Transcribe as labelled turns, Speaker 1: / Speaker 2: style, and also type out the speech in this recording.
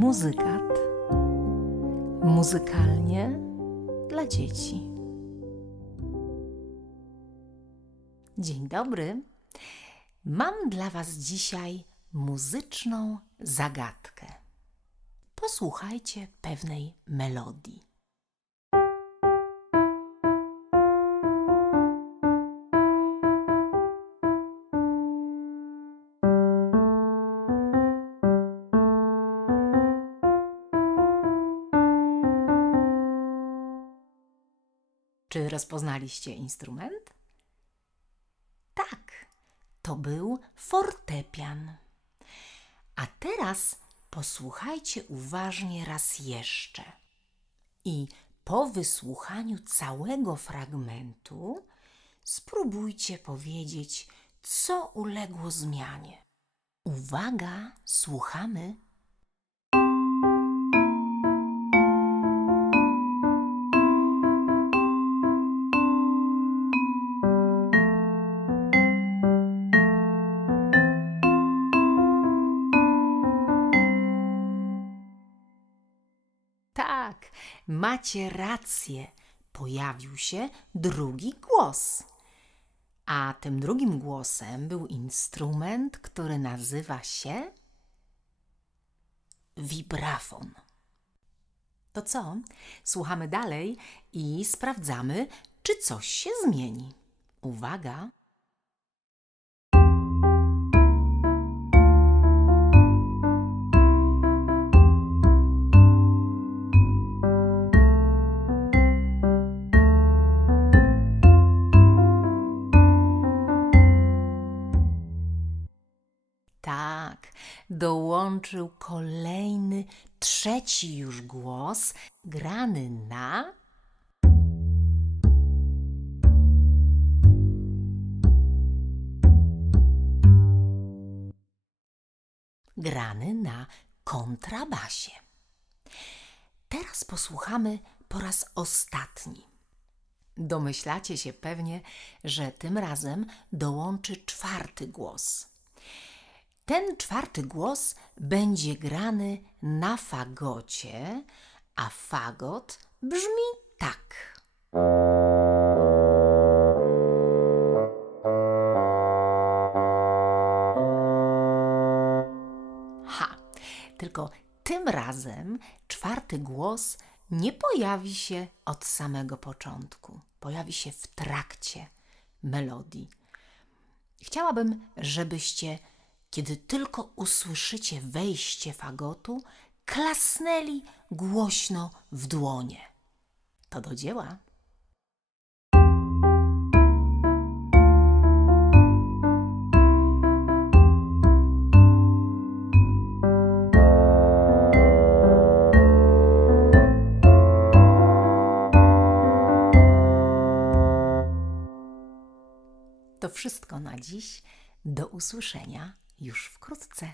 Speaker 1: Muzykat. Muzykalnie dla dzieci. Dzień dobry. Mam dla Was dzisiaj muzyczną zagadkę. Posłuchajcie pewnej melodii. Czy rozpoznaliście instrument? Tak, to był fortepian. A teraz posłuchajcie uważnie raz jeszcze. I po wysłuchaniu całego fragmentu spróbujcie powiedzieć, co uległo zmianie. Uwaga, słuchamy. Tak, macie rację. Pojawił się drugi głos. A tym drugim głosem był instrument, który nazywa się wibrafon. To co? Słuchamy dalej i sprawdzamy, czy coś się zmieni. Uwaga! Dołączył kolejny, trzeci już głos, grany na. Grany na kontrabasie. Teraz posłuchamy po raz ostatni. Domyślacie się pewnie, że tym razem dołączy czwarty głos. Ten czwarty głos będzie grany na fagocie, a fagot brzmi tak. Ha, tylko tym razem czwarty głos nie pojawi się od samego początku, pojawi się w trakcie melodii. Chciałabym, żebyście kiedy tylko usłyszycie wejście fagotu, klasnęli głośno w dłonie. To do dzieła. To wszystko na dziś. Do usłyszenia już wkrótce.